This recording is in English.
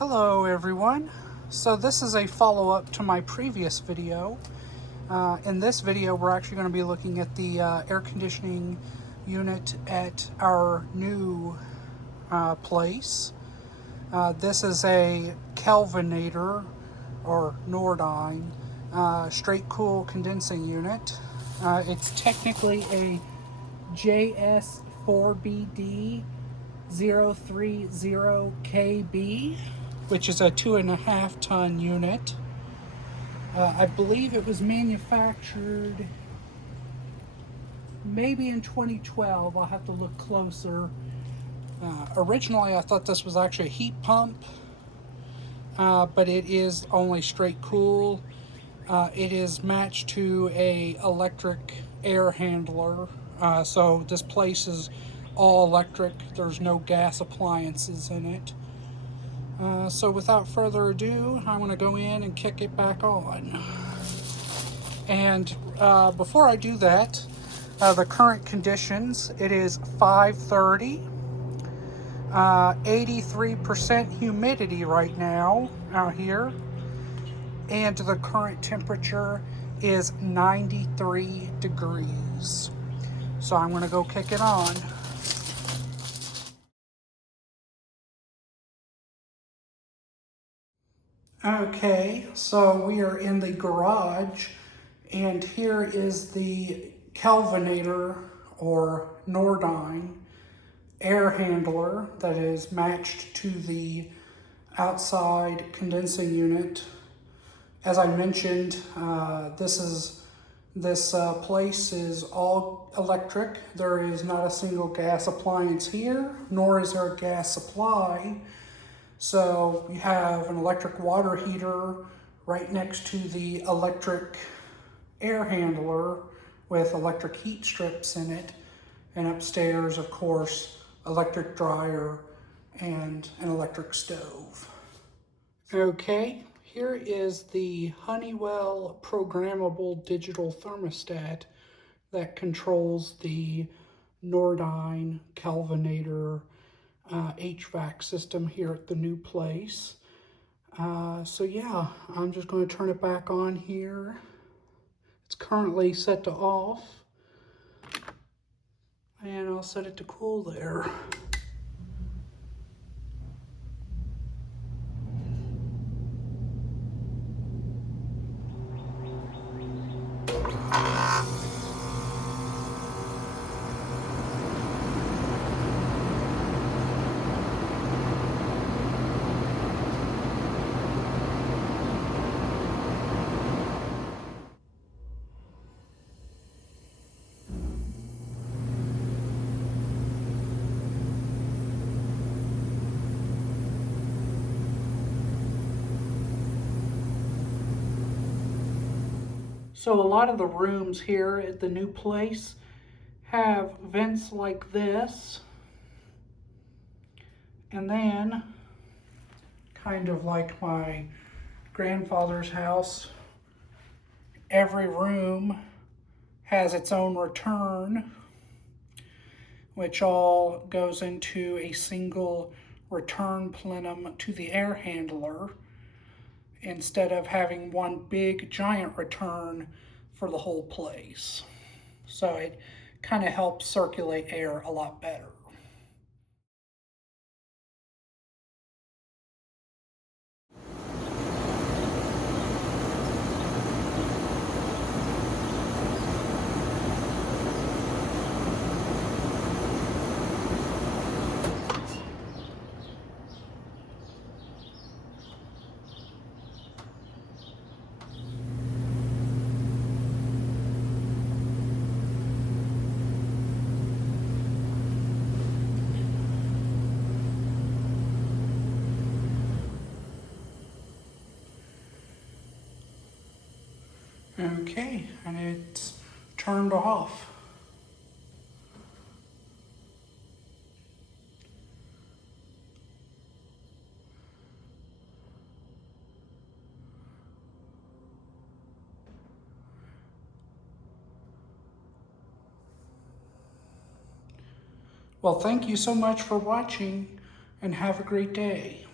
Hello everyone. So this is a follow-up to my previous video. In this video we're actually going to be looking at the air conditioning unit at our new place. This is a Kelvinator or Nordyne straight cool condensing unit. It's technically a JS4BD 030KB, which is a 2.5 ton unit. I believe it was manufactured maybe in 2012. I'll have to look closer. Originally I thought this was actually a heat pump, but it is only straight cool. It is matched to a electric air handler, so this place is all electric. There's no gas appliances in it. So without further ado, I'm going to go in and kick it back on. And before I do that, the current conditions, it is 5:30, 83% humidity right now out here, and the current temperature is 93 degrees. So I'm going to go kick it on. Okay, so we are in the garage, and here is the Kelvinator or Nordyne air handler that is matched to the outside condensing unit. As I mentioned, this place is all electric. There is not a single gas appliance here, nor is there a gas supply. So you have an electric water heater right next to the electric air handler with electric heat strips in it. And upstairs, of course, electric dryer and an electric stove. Okay, here is the Honeywell programmable digital thermostat that controls the Nordyne Kelvinator HVAC system here at the new place. So yeah, I'm just going to turn it back on here. It's currently set to off, and I'll set it to cool there. So a lot of the rooms here at the new place have vents like this, and then, kind of like my grandfather's house, every room has its own return, which all goes into a single return plenum to the air handler, instead of having one big giant return for the whole place. So it kind of helps circulate air a lot better. Okay, and it's turned off. Well, thank you so much for watching, and have a great day.